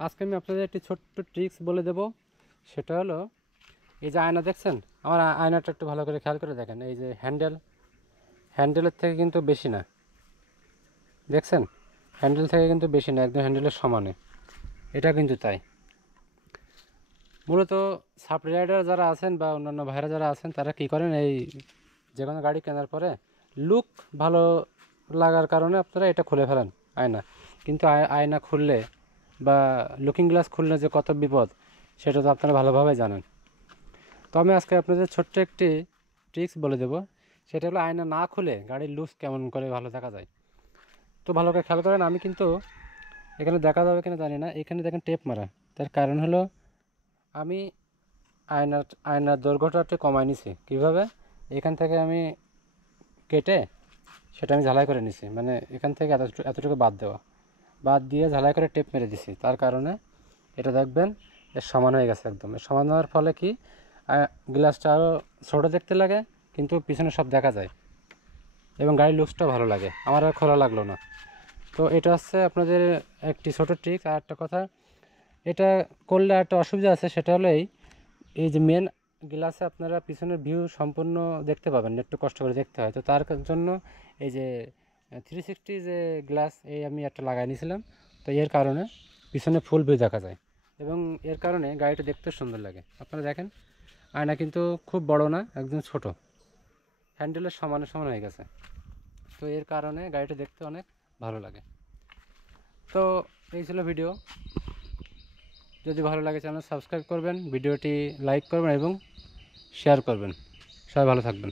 আজকে আমি আপনাদের একটি ছোট্ট ট্রিক্স বলে দেব। সেটা হলো, এই যে আয়না দেখছেন, আমার আয়নাটা একটু ভালো করে খেয়াল করে দেখেন। এই যে হ্যান্ডেলের থেকে কিন্তু বেশি না, দেখছেন? হ্যান্ডেল থেকে কিন্তু বেশি না, একদম হ্যান্ডেলের সমানে। এটা কিন্তু তাই। মূলত সাব রাইডার যারা আছেন বা অন্যান্য ভাইরা যারা আছেন, তারা কী করেন, এই যে কোনো গাড়ি কেনার পরে লুক ভালো লাগার কারণে আপনারা এটা খুলে ফেলেন, আয়না। কিন্তু আয়না খুললে বা লুকিং গ্লাস খুললে যে কত বিপদ, সেটা তো আপনারা ভালোভাবে জানেন। তো আমি আজকে আপনাদের ছোট্ট একটি ট্রিক্স বলে দেবো। সেটা হলো, আয়না না খুলে গাড়ির লুক কেমন করে ভালো দেখা যায়। তো ভালো করে খেয়াল করেন, আমি কিন্তু এখানে দেখা যাবে কিনা জানি না, এখানে দেখেন টেপ মারা। তার কারণ হলো, আমি আয়নার দৈর্ঘ্যটা একটু কমায় নিছি। কীভাবে? এখান থেকে আমি কেটে সেটা আমি ঝালাই করে নিছি, মানে এখান থেকে এতটুকু বাদ দিয়ে ঝালাই করে টেপ মেরে দিছি। তার কারণে এটা দেখবেন এর সমান হয়ে গেছে একদম। এর সমান হওয়ার ফলে কি, গ্লাসটা আরও ছোটো দেখতে লাগে, কিন্তু পিছনে সব দেখা যায় এবং গাড়ির লুকসটাও ভালো লাগে। আমার আর খোলা লাগলো না। তো এটা হচ্ছে আপনাদের একটি ছোটো ট্রিক। আর একটা কথা, এটা করলে একটা অসুবিধা আছে, সেটা হলো এই যে মেন গ্লাসে আপনারা পিছনের ভিউ সম্পূর্ণ দেখতে পাবেন, একটু কষ্ট করে দেখতে হয়। তো তার জন্য এই যে 360 যে গ্লাস, এই আমি একটা লাগাই নিয়েছিলাম। তো এর কারণে পিছনে ফুল ভিউ দেখা যায় এবং এর কারণে গাড়িটা দেখতে সুন্দর লাগে। আপনারা দেখেন, আয়না কিন্তু খুব বড় না, একদম ছোট, হ্যান্ডেলের সমানে সমান হয়ে গেছে। তো এর কারণে গাড়িটা দেখতে অনেক ভালো লাগে। তো এই ছিল ভিডিও। যদি ভালো লাগে চ্যানেল সাবস্ক্রাইব করবেন, ভিডিওটি লাইক করবেন এবং শেয়ার করবেন। সবাই ভালো থাকবেন।